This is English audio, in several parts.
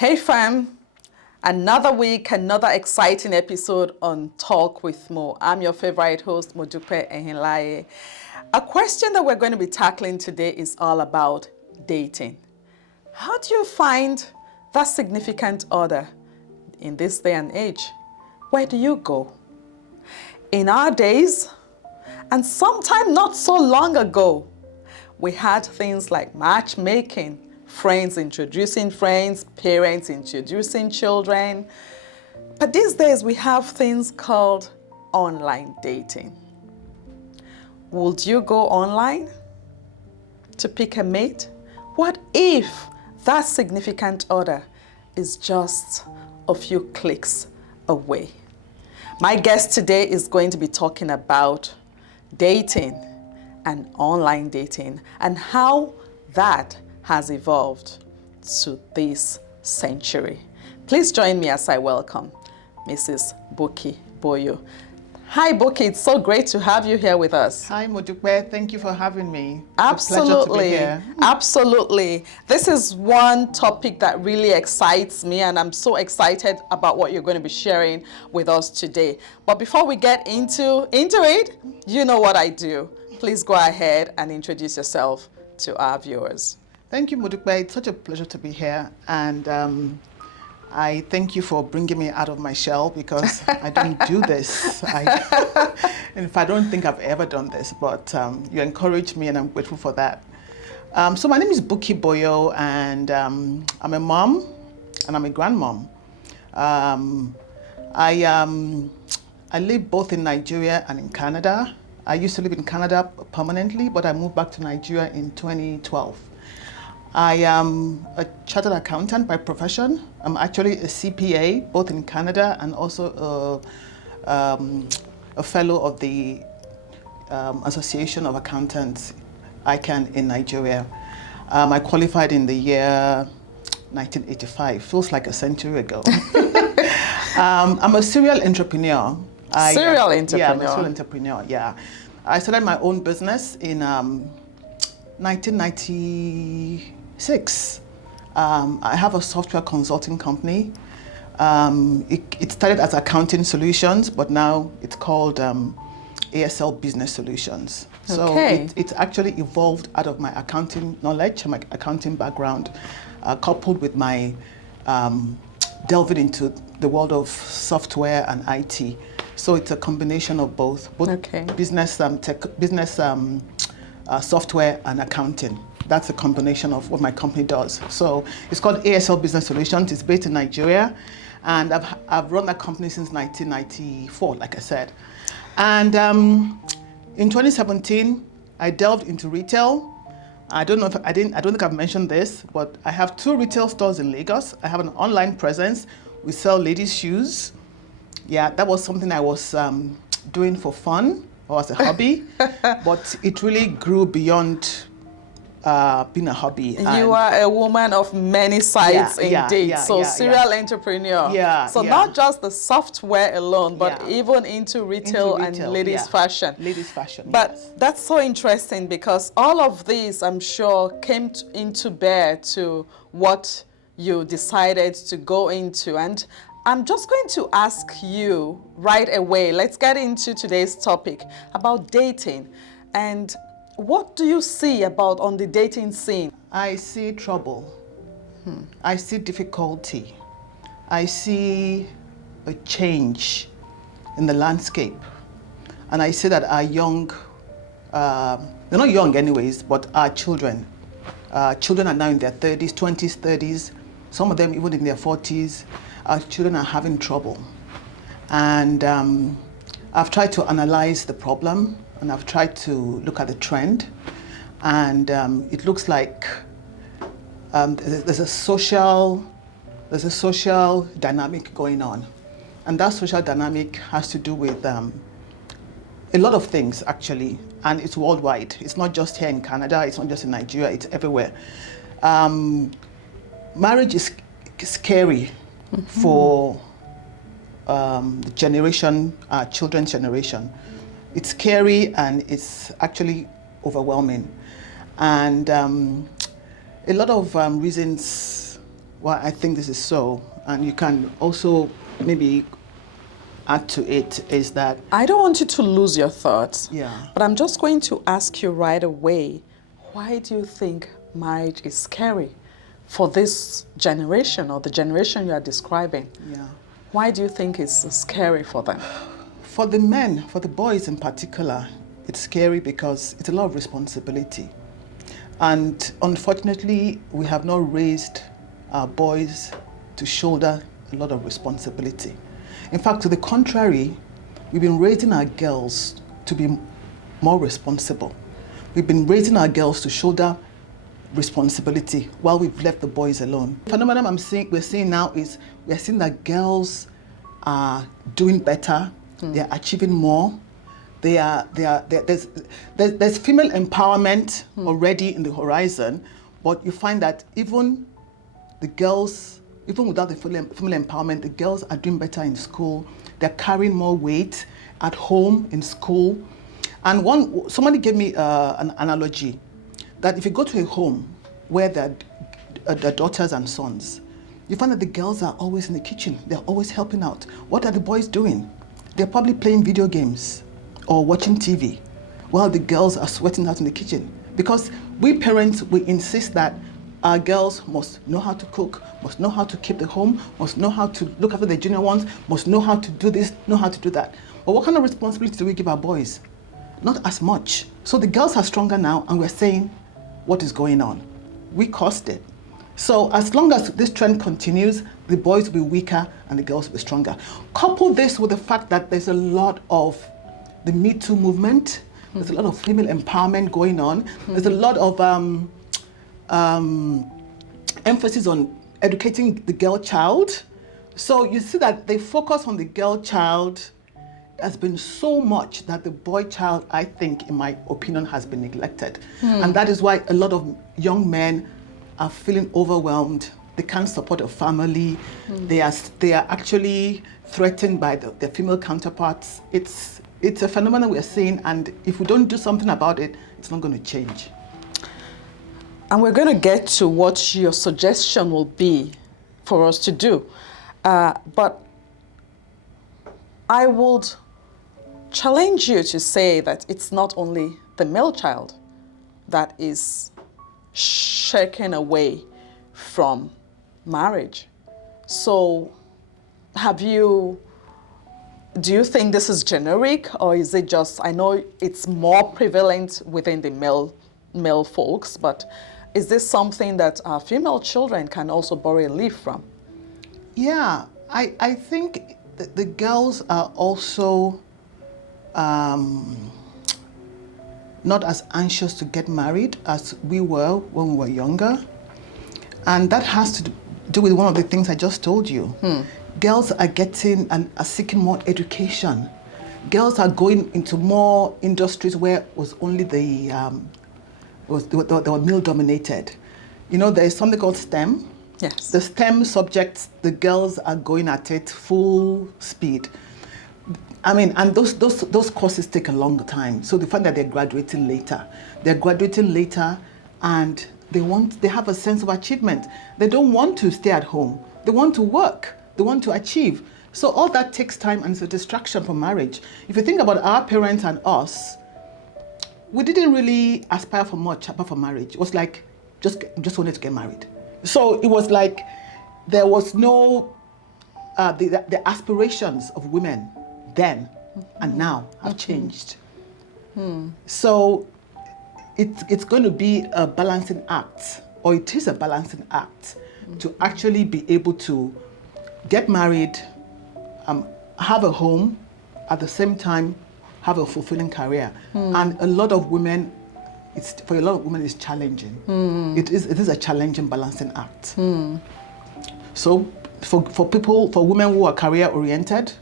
Hey fam, another week, another exciting episode on Talk with Mo. I'm your favorite host, Modupe. A question that we're going to be tackling today is all about dating. How do you find that significant other in this day and age? Where do you go? In our days, and sometime not so long ago, we had things like matchmaking, friends introducing friends, parents introducing children. But these days we have things called online dating. Would you go online to pick a mate? What if that significant other is just a few clicks away? My guest today is going to be talking about dating and online dating and how that has evolved to this century. Please join me as I welcome Mrs. Bukky Boyo. Hi, Bukky. It's so great to have you here with us. Hi, Modupe. Thank you for having me. Absolutely. It's a pleasure to be here. Absolutely. This is one topic that really excites me, and I'm so excited about what you're going to be sharing with us today. But before we get into it, you know what I do. Please go ahead and introduce yourself to our viewers. Thank you, Modupe. It's such a pleasure to be here. And I thank you for bringing me out of my shell because I don't do this. In fact, I don't think I've ever done this, but you encouraged me and I'm grateful for that. So my name is Bukky Boyo, and I'm a mom and I'm a grandmom. I live both in Nigeria and in Canada. I used to live in Canada permanently, but I moved back to Nigeria in 2012. I am a chartered accountant by profession. I'm actually a CPA, both in Canada and also a fellow of the Association of Accountants, ICANN, in Nigeria. I qualified in the year 1985, feels like a century ago. I'm a serial entrepreneur. Serial entrepreneur? Yeah, I'm a serial entrepreneur, yeah. I started my own business in 1996. I have a software consulting company. It started as Accounting Solutions, but now it's called ASL Business Solutions. So it actually evolved out of my accounting knowledge, my accounting background, coupled with my delving into the world of software and IT. So it's a combination of both business, software and accounting. That's a combination of what my company does. So it's called ASL Business Solutions. It's based in Nigeria, and I've run that company since 1994, like I said. And in 2017, I delved into retail. I don't think I've mentioned this, but I have 2 retail stores in Lagos. I have an online presence. We sell ladies' shoes. Yeah, that was something I was doing for fun or as a hobby, but it really grew beyond being a hobby. You are a woman of many sides indeed. Serial entrepreneur. Not just the software alone, but even into retail and ladies' fashion. Ladies' fashion, But that's so interesting because all of these, I'm sure, came into bear to what you decided to go into. And I'm just going to ask you right away, let's get into today's topic about dating. And what do you see on the dating scene? I see trouble. I see difficulty. I see a change in the landscape. And I see that our young, they're not young anyways, but our children are now in their 30s, 20s, 30s, some of them even in their 40s. Our children are having trouble. And I've tried to analyze the problem, and I've tried to look at the trend. And it looks like there's a social dynamic going on. And that social dynamic has to do with a lot of things, actually. And it's worldwide. It's not just here in Canada. It's not just in Nigeria. It's everywhere. Marriage is scary for the generation, our children's generation. It's scary and it's actually overwhelming. And a lot of reasons why I think this is so, and you can also maybe add to it, is that... I don't want you to lose your thoughts. Yeah. But I'm just going to ask you right away, why do you think marriage is scary for this generation, or the generation you are describing? Yeah. Why do you think it's scary for them? For the men, for the boys in particular, it's scary because it's a lot of responsibility. And unfortunately, we have not raised our boys to shoulder a lot of responsibility. In fact, to the contrary, we've been raising our girls to be more responsible. We've been raising our girls to shoulder responsibility while we've left the boys alone. The phenomenon we're seeing now is we're seeing that girls are doing better, they're achieving more. There's female empowerment already in the horizon, but you find that even the girls, even without the female empowerment, the girls are doing better in school. They're carrying more weight at home, in school. And somebody gave me an analogy that if you go to a home where there are daughters and sons, you find that the girls are always in the kitchen. They're always helping out. What are the boys doing? They're probably playing video games or watching TV while the girls are sweating out in the kitchen. Because we parents, we insist that our girls must know how to cook, must know how to keep the home, must know how to look after the junior ones, must know how to do this, know how to do that. But what kind of responsibility do we give our boys? Not as much. So the girls are stronger now, and we're saying, what is going on? We caused it. So as long as this trend continues, the boys will be weaker and the girls will be stronger. Couple this with the fact that there's a lot of the Me Too movement, there's a lot of female empowerment going on, there's a lot of emphasis on educating the girl child. So you see that the focus on the girl child has been so much that the boy child, I think, in my opinion, has been neglected. And that is why a lot of young men are feeling overwhelmed. They can't support a family. They are actually threatened by their female counterparts. It's a phenomenon we are seeing, and if we don't do something about it, it's not going to change. And we're going to get to what your suggestion will be for us to do. But I would challenge you to say that it's not only the male child that is shaken away from marriage. So do you think this is generic, or is it just, I know it's more prevalent within the male folks, but is this something that our female children can also borrow a leaf from? Yeah, I think the girls are also not as anxious to get married as we were when we were younger. And that has to do with one of the things I just told you. Girls are getting and are seeking more education. Girls are going into more industries where it was only they were male dominated. You know, there is something called STEM. Yes. The STEM subjects, the girls are going at it full speed. I mean, and those courses take a long time. So they find that they're graduating later. They're graduating later, and they have a sense of achievement. They don't want to stay at home. They want to work. They want to achieve. So all that takes time, and it's a distraction from marriage. If you think about our parents and us, we didn't really aspire for much apart from marriage. It was like, just wanted to get married. So it was like, there was no, the aspirations of women then and now have changed. So it's going to be a balancing act, or it is a balancing act, to actually be able to get married, have a home, at the same time have a fulfilling career. And a lot of women, for a lot of women, it's challenging. It is a challenging balancing act. So for women who are career oriented,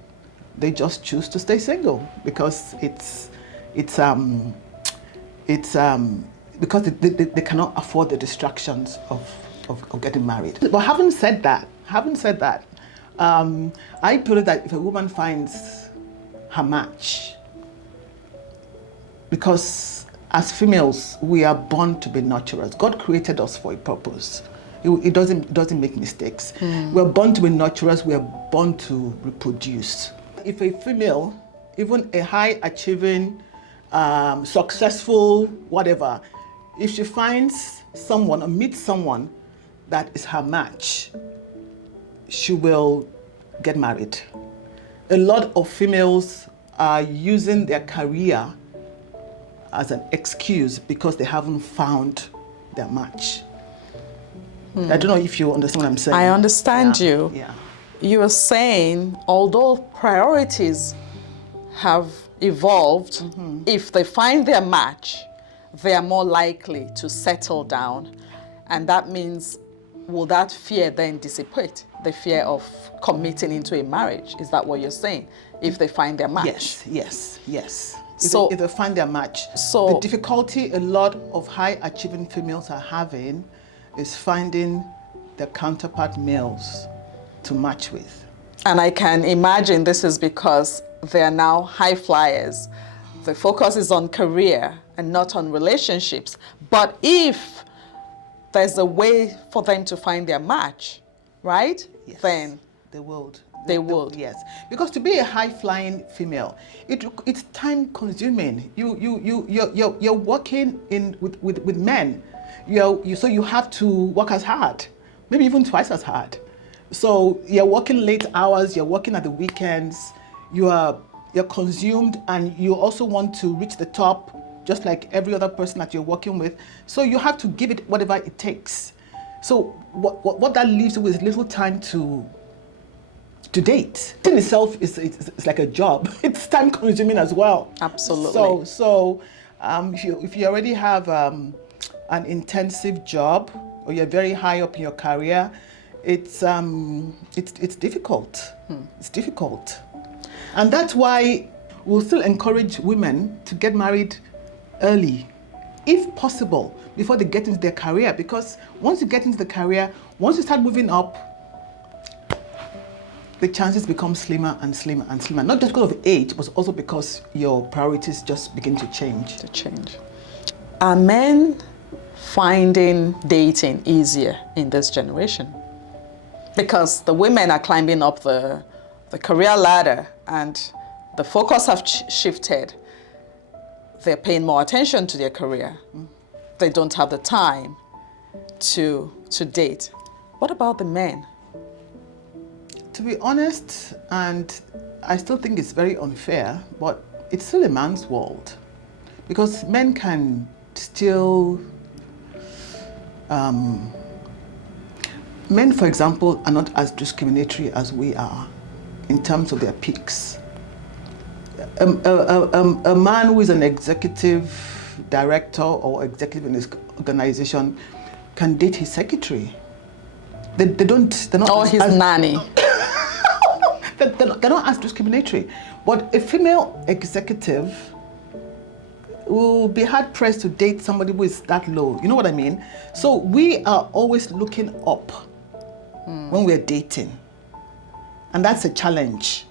they just choose to stay single because it's because they cannot afford the distractions of getting married. But having said that, I believe that if a woman finds her match, because as females, we are born to be nurturers. God created us for a purpose. It doesn't make mistakes. We're born to be nurturers. We're born to reproduce. If a female, even a high achieving, successful, whatever, if she finds someone or meets someone that is her match, she will get married. A lot of females are using their career as an excuse because they haven't found their match. I don't know if you understand what I'm saying. I understand you. Yeah. You are saying, although priorities have evolved, if they find their match, they are more likely to settle down. And that means, will that fear then dissipate? The fear of committing into a marriage? Is that what you're saying? If they find their match? Yes. So, if they find their match. So the difficulty a lot of high achieving females are having is finding their counterpart males to match with. And I can imagine this is because they are now high flyers. The focus is on career and not on relationships. But if there's a way for them to find their match, right? Yes. Then they would. They would. Yes, because to be a high-flying female, it's time-consuming. You're working with men. So you have to work as hard, maybe even twice as hard. So you're working late hours. You're working at the weekends. You're consumed, and you also want to reach the top, just like every other person that you're working with. So you have to give it whatever it takes. So what that leaves you with is little time to date. In itself it's like a job. It's time consuming as well. Absolutely. So if you already have an intensive job, or you're very high up in your career, it's difficult. It's difficult. And that's why we'll still encourage women to get married early, if possible, before they get into their career. Because once you get into the career, once you start moving up, the chances become slimmer and slimmer and slimmer. Not just because of age, but also because your priorities just begin to change. Are men finding dating easier in this generation? Because the women are climbing up the career ladder, and the focus have shifted. They're paying more attention to their career. They don't have the time to date. What about the men? To be honest, and I still think it's very unfair, but it's still a man's world. Because men can still... men, for example, are not as discriminatory as we are in terms of their peaks. A man who is an executive director or executive in his organization can date his secretary. They're not. Or his nanny. They're not as discriminatory. But a female executive will be hard pressed to date somebody who is that low. You know what I mean? So we are always looking up when we're dating. And that's a challenge.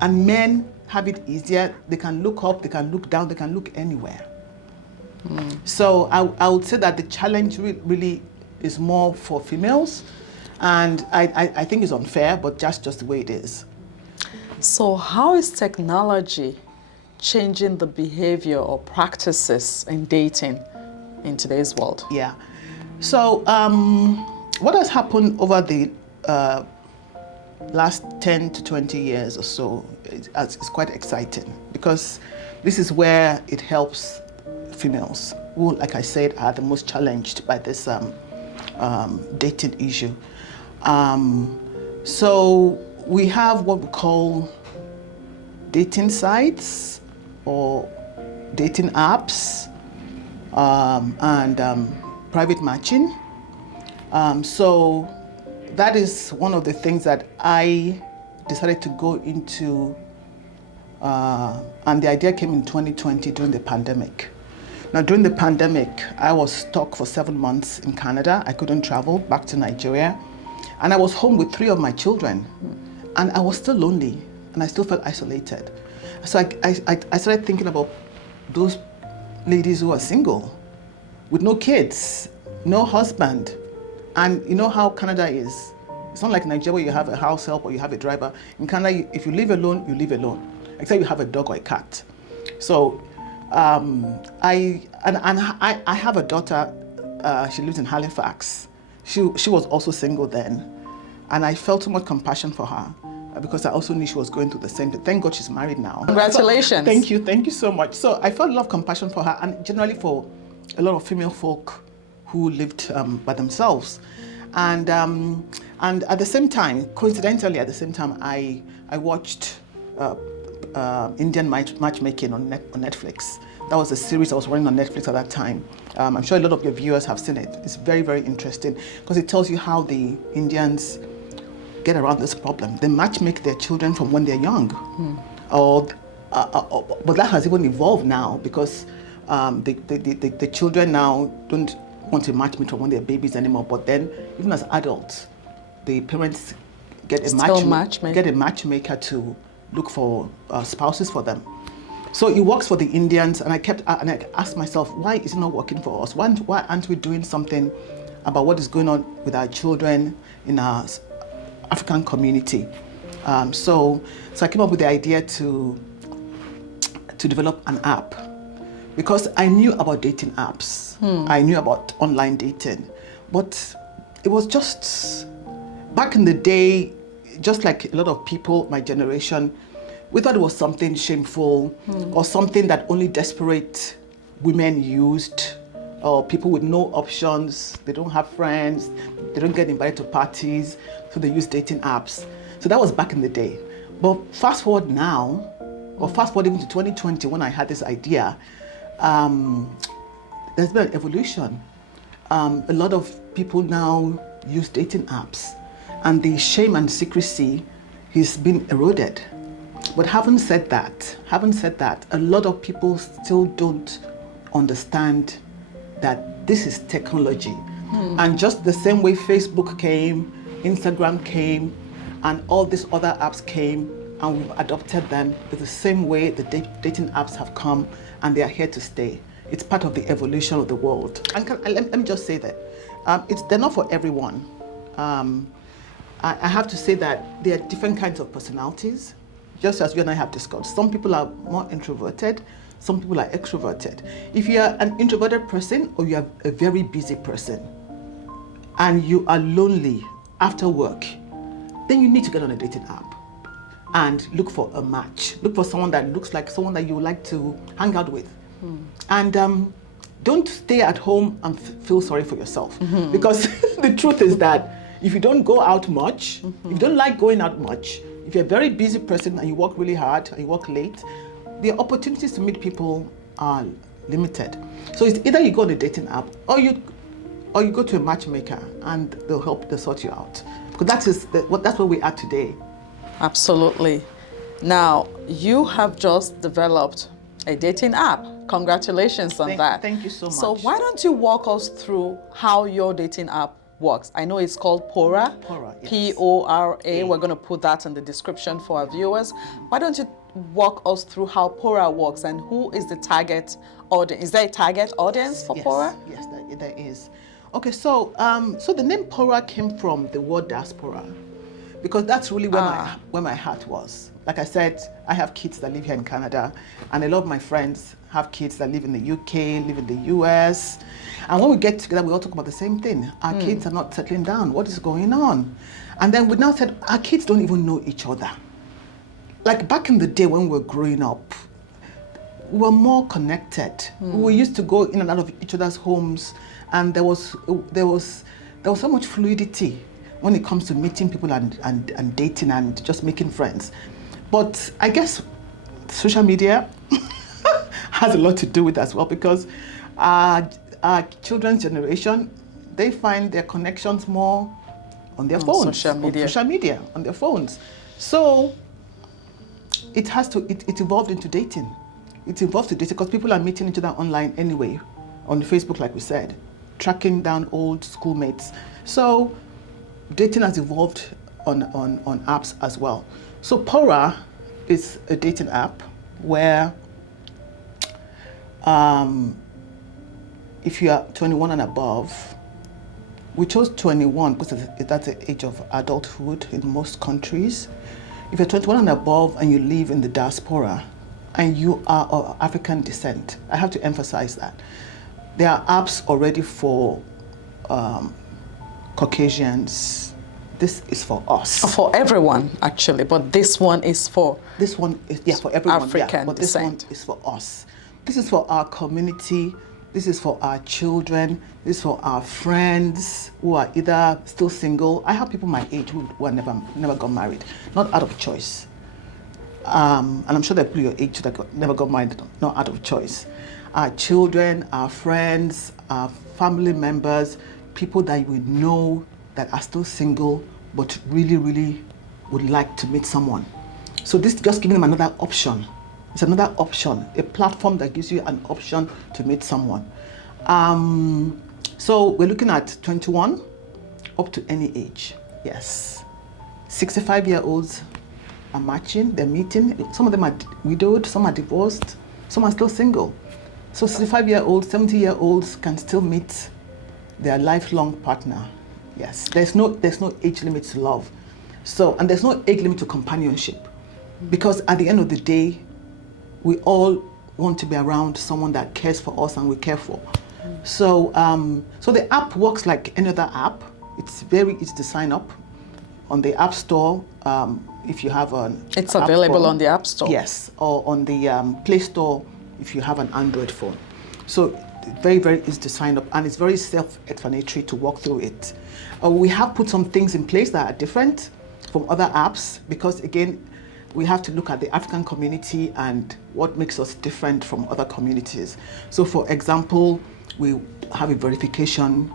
And men have it easier. They can look up, they can look down, they can look anywhere. So I would say that the challenge really is more for females. And I think it's unfair, but just the way it is. So how is technology changing the behavior or practices in dating in today's world? Yeah. So what has happened over the last 10 to 20 years or so is quite exciting, because this is where it helps females who, like I said, are the most challenged by this dating issue. So we have what we call dating sites or dating apps and private matching. So that is one of the things that I decided to go into, and the idea came in 2020 during the pandemic. Now, during the pandemic, I was stuck for 7 months in Canada. I couldn't travel back to Nigeria. And I was home with 3 of my children. And I was still lonely, and I still felt isolated. So I started thinking about those ladies who are single, with no kids, no husband, And you know how Canada is. It's not like Nigeria where you have a house help or you have a driver. In Canada, if you live alone, you live alone, except you have a dog or a cat. So I have a daughter. She lives in Halifax. She was also single then, and I felt so much compassion for her because I also knew she was going through the same thing. Thank God she's married now. Congratulations. So, thank you so much. So I felt a lot of compassion for her, and generally for a lot of female folk who lived by themselves. And at the same time, coincidentally, at the same time, I watched Indian matchmaking on Netflix. That was a series I was running on Netflix at that time. I'm sure a lot of your viewers have seen it. It's very, very interesting because it tells you how the Indians get around this problem. They matchmake their children from when they're young. But that has even evolved now because the children now don't want to matchmake from when they're babies anymore. But then, even as adults, the parents get a matchmaker to look for spouses for them. So it works for the Indians, and I asked myself, why is it not working for us? Why aren't we doing something about what is going on with our children in our African community? So I came up with the idea to develop an app because I knew about dating apps. I knew about online dating, but it was just back in the day, just like a lot of people, my generation, we thought it was something shameful or something that only desperate women used, or people with no options. They don't have friends, they don't get invited to parties, so they use dating apps. So that was back in the day. But fast forward now, or fast forward even to 2020 when I had this idea, there's been an evolution. A lot of people now use dating apps, and the shame and secrecy has been eroded. But having said that, a lot of people still don't understand that this is technology. And just the same way Facebook came, Instagram came, and all these other apps came, and we've adopted them, it's the same way the dating apps have come, and they are here to stay. It's part of the evolution of the world. And let me just say that they're not for everyone. I have to say that there are different kinds of personalities, just as you and I have discussed. Some people are more introverted, some people are extroverted. If you are an introverted person or you are a very busy person and you are lonely after work, then you need to get on a dating app and look for a match. Look for someone that looks like someone that you would like to hang out with. And don't stay at home and feel sorry for yourself. Because the truth is that if you don't go out much, if you don't like going out much, if you're a very busy person and you work really hard and you work late, the opportunities to meet people are limited. So it's either you go on a dating app or you go to a matchmaker and they'll sort you out. Because that's where we are today. Absolutely. Now, you have just developed a dating app. Congratulations on that. Thank you so much. So why don't you walk us through how your dating app works? I know it's called Pora. Pora, yes. P-O-R-A. We're going to put that in the description for our viewers. Why don't you walk us through how Pora works and who is the target audience? Is there a target audience for Pora? Yes, there is. Okay, so the name Pora came from the word diaspora, because that's really where my heart was. Like I said, I have kids that live here in Canada, and a lot of my friends have kids that live in the UK, live in the US. And when we get together, we all talk about the same thing. Our kids are not settling down. What is going on? And then we now said, our kids don't even know each other. Like back in the day when we were growing up, we were more connected. We used to go in and out of each other's homes, and there was so much fluidity when it comes to meeting people and dating and just making friends. But I guess social media has a lot to do with it as well, because our children's generation, they find their connections more on their phones, social media, on their phones. So it evolved into dating. It evolved to dating because people are meeting each other online anyway, on Facebook, like we said, tracking down old schoolmates. So dating has evolved on apps as well. So Pora is a dating app where if you are 21 and above, We chose 21 because that's the age of adulthood in most countries. If you're 21 and above and you live in the diaspora and you are of African descent, I have to emphasize that. There are apps already for Caucasians. This is for us. For everyone, actually, but this one is for... This one is, yeah, for everyone, African but descent. This one is for us. This is for our community. This is for our children. This is for our friends who are either still single. I have people my age who are never got married, not out of choice. And I'm sure there are people your age that never got married, not out of choice. Our children, our friends, our family members, people that we know that are still single but really, really would like to meet someone. So this is just giving them another option. It's another option, a platform that gives you an option to meet someone. So we're looking at 21 up to any age, yes. 65-year-olds are matching, they're meeting. Some of them are widowed, some are divorced, some are still single. So 65-year-olds, 70-year-olds can still meet their lifelong partner. Yes, there's no age limit to love. So, and there's no age limit to companionship. Because at the end of the day, we all want to be around someone that cares for us and we care for. So, so the app works like any other app. It's very easy to sign up on the App Store. If you have an It's available phone, on the App Store. Yes, or on the Play Store if you have an Android phone. So very, very easy to sign up, and it's very self-explanatory to walk through it. We have put some things in place that are different from other apps because, again, we have to look at the African community and what makes us different from other communities. So, for example, we have a verification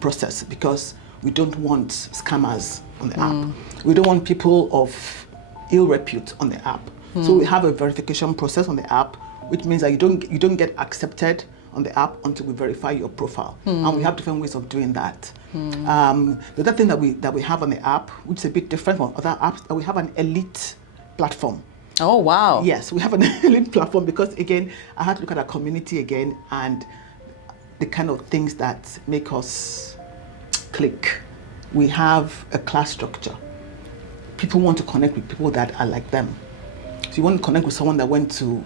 process because we don't want scammers on the app. We don't want people of ill repute on the app. So we have a verification process on the app, which means that you don't get accepted on the app until we verify your profile. And we have different ways of doing that. The other thing that we have on the app, which is a bit different from other apps, that we have an elite platform. Oh, wow. Yes, we have an elite platform because, again, I had to look at our community again and the kind of things that make us click. We have a class structure. People want to connect with people that are like them. So you want to connect with someone that went to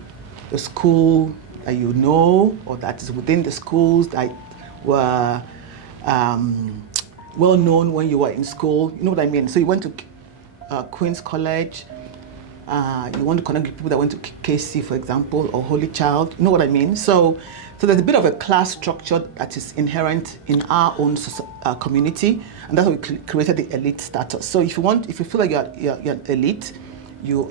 a school that you know, or that is within the schools that were well known when you were in school. You know what I mean? So you went to Queen's College. You want to connect with people that went to KC, for example, or Holy Child. You know what I mean? So there's a bit of a class structure that is inherent in our own community, and that's why we created the elite status. So if you feel like you're elite, you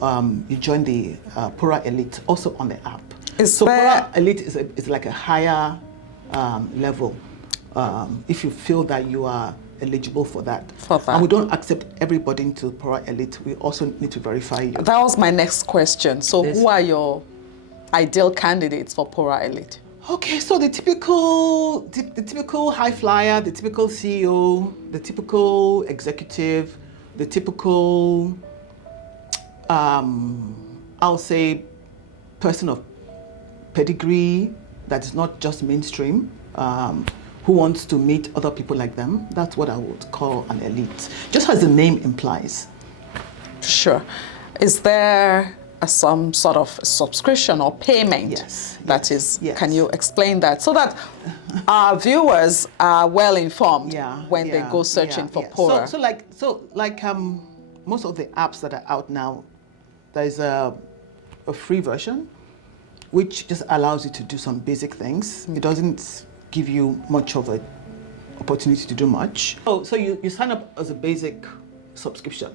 join the Pora Elite, also on the app. Pora Elite is like a higher level. If you feel that you are eligible for that. And we don't accept everybody into Pora Elite. We also need to verify you. That was my next question. So who are your ideal candidates for Pora Elite? Okay, so the typical high flyer, the typical CEO, the typical executive, the typical, I'll say, person of pedigree that is not just mainstream, who wants to meet other people like them. That's what I would call an elite, just as the name implies. Sure. Is there some sort of subscription or payment? Yes. Yes. Can you explain that so that our viewers are well informed when they go searching for Pora? So like most of the apps that are out now, there is a free version, which just allows you to do some basic things. It doesn't give you much of an opportunity to do much. So you sign up as a basic subscription,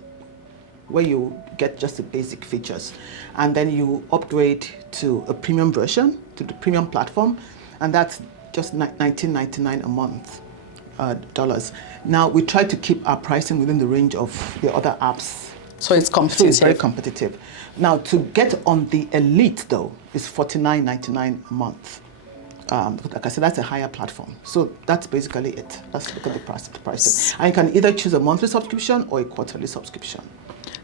where you get just the basic features, and then you upgrade to a premium version, to the premium platform, and that's just $19.99 a month dollars. Now we try to keep our pricing within the range of the other apps. So it's competitive. So it's very competitive. Now to get on the elite though is $49.99 a month. Like I said, that's a higher platform. So that's basically it. Let's look at the price. And you can either choose a monthly subscription or a quarterly subscription.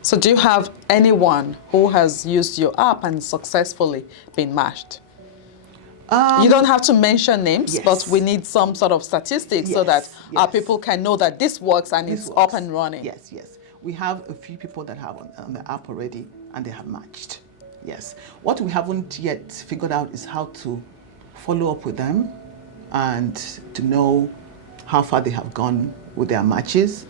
So do you have anyone who has used your app and successfully been matched? You don't have to mention names, Yes. but we need some sort of statistics so that our people can know that this works and it's up and running. Yes, yes. We have a few people that have on the app already, and they have matched. Yes. What we haven't yet figured out is how to follow up with them and to know how far they have gone with their matches.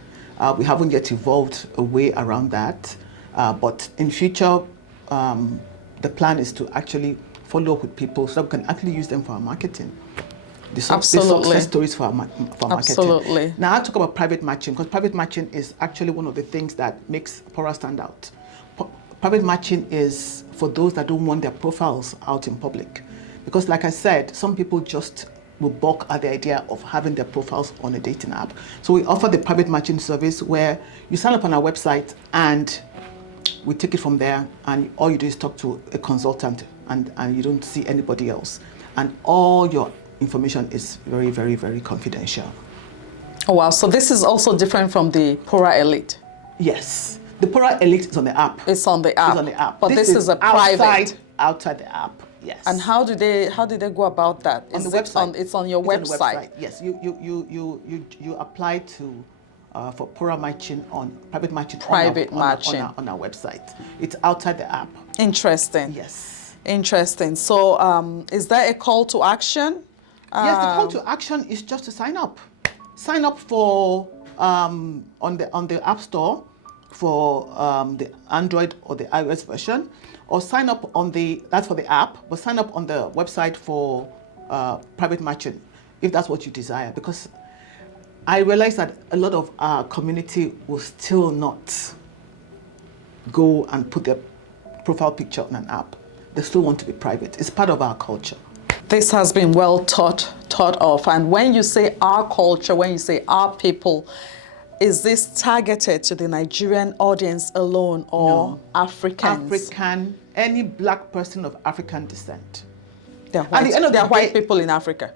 We haven't yet evolved a way around that. But in future, the plan is to actually follow up with people so that we can actually use them for our marketing. The success stories for marketing. Absolutely. Now I'll talk about private matching, because private matching is actually one of the things that makes Pora stand out. Private matching is for those that don't want their profiles out in public. Because like I said, some people just will balk at the idea of having their profiles on a dating app. So we offer the private matching service where you sign up on our website and we take it from there, and all you do is talk to a consultant, and you don't see anybody else. And all your information is very, very, very confidential. Oh, wow. So this is also different from the Pora Elite. Yes. The Pora Elite is on the app. It's on the app. It's on the app. But this is a private. Outside the app, yes. And how did they go about that? On the website. It's on your website. On the website. Yes. You apply to for Pora matching on private matching. On our website. It's outside the app. Interesting. Yes. Interesting. So, is there a call to action? Yes, the call to action is just to sign up. Sign up for on the App Store for the Android or the iOS version, or sign up on that's for the app, but sign up on the website for private matching, if that's what you desire. Because I realize that a lot of our community will still not go and put their profile picture on an app. They still want to be private. It's part of our culture. This has been well thought of. And when you say our culture, when you say our people, is this targeted to the Nigerian audience alone, or No. Africans? African, any black person of African descent. They're white, At the end of the white day- people in Africa.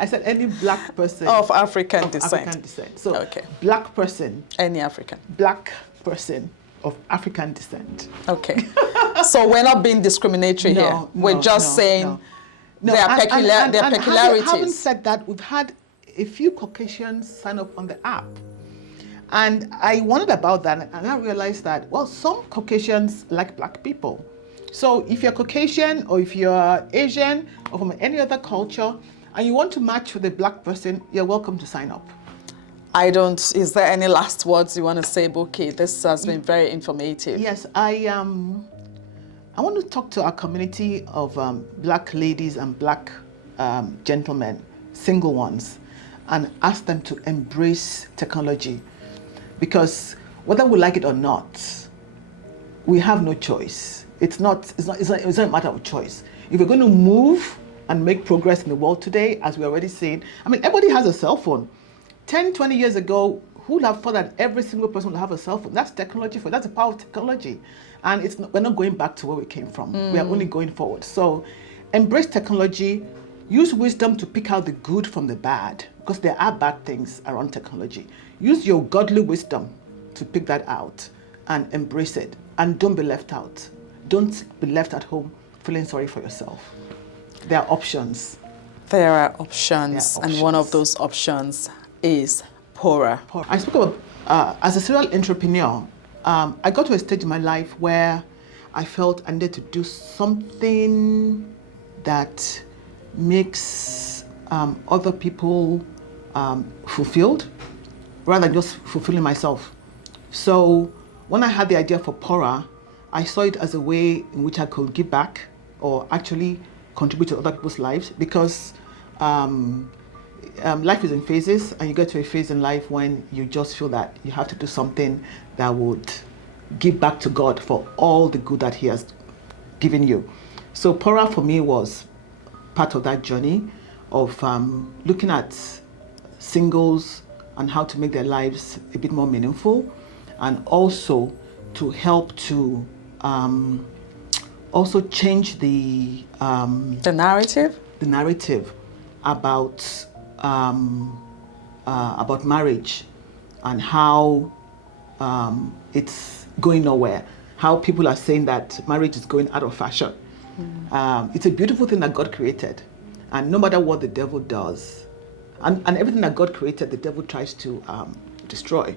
I said any black person Of African descent. African descent. So Okay. black person, Any African. black person of African descent. Okay. So we're not being discriminatory here. We're just saying there are peculiarities. Having said that, we've had a few Caucasians sign up on the app. And I wondered about that, and I realized that, well, some Caucasians like black people. So if you're Caucasian, or if you're Asian, or from any other culture, and you want to match with a black person, you're welcome to sign up. Is there any last words you want to say, Bukie? This has been very informative. Yes, I want to talk to our community of black ladies and black gentlemen, single ones, and ask them to embrace technology, because whether we like it or not, we have no choice. It's not a matter of choice. If we're going to move and make progress in the world today, as we're already saying, I mean, everybody has a cell phone. 10, 20 years ago, who would have thought that every single person would have a cell phone? That's technology. That's the power of technology. And we're not going back to where we came from. We are only going forward. So embrace technology, use wisdom to pick out the good from the bad, because there are bad things around technology. Use your godly wisdom to pick that out and embrace it. And don't be left out. Don't be left at home feeling sorry for yourself. There are options. There are options. And one of those options is Pora. I spoke about, as a serial entrepreneur, I got to a stage in my life where I felt I needed to do something that makes other people fulfilled, rather than just fulfilling myself. So when I had the idea for Pora, I saw it as a way in which I could give back, or actually contribute to other people's lives, because life is in phases, and you get to a phase in life when you just feel that you have to do something that would give back to God for all the good that He has given you. So Pora for me was part of that journey of looking at singles and how to make their lives a bit more meaningful, and also to help to also change the narrative about marriage, and how it's going nowhere, how people are saying that marriage is going out of fashion. It's a beautiful thing that God created. And no matter what the devil does, and everything that God created, the devil tries to destroy.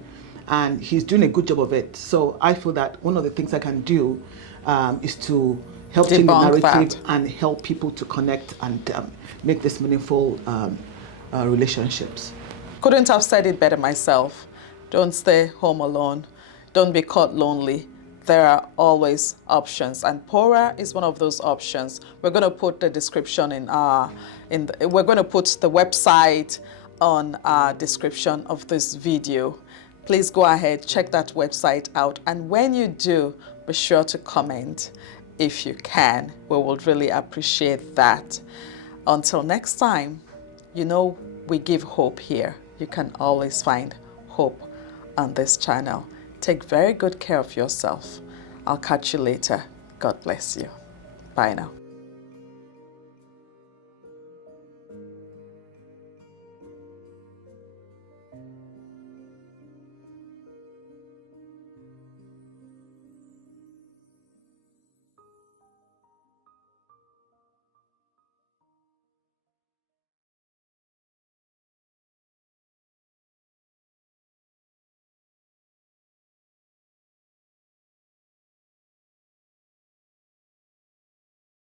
And he's doing a good job of it. So I feel that one of the things I can do is to help change the Debunk narrative that. and help people to connect and make this meaningful relationships. Couldn't have said it better myself. Don't stay home alone. Don't be caught lonely. There are always options, and Pora is one of those options. We're going to put the description we're going to put the website on our description of this video. Please go ahead, check that website out, and when you do, be sure to comment if you can. We would really appreciate that. Until next time, you know we give hope here. You can always find hope on this channel. Take very good care of yourself. I'll catch you later. God bless you. Bye now.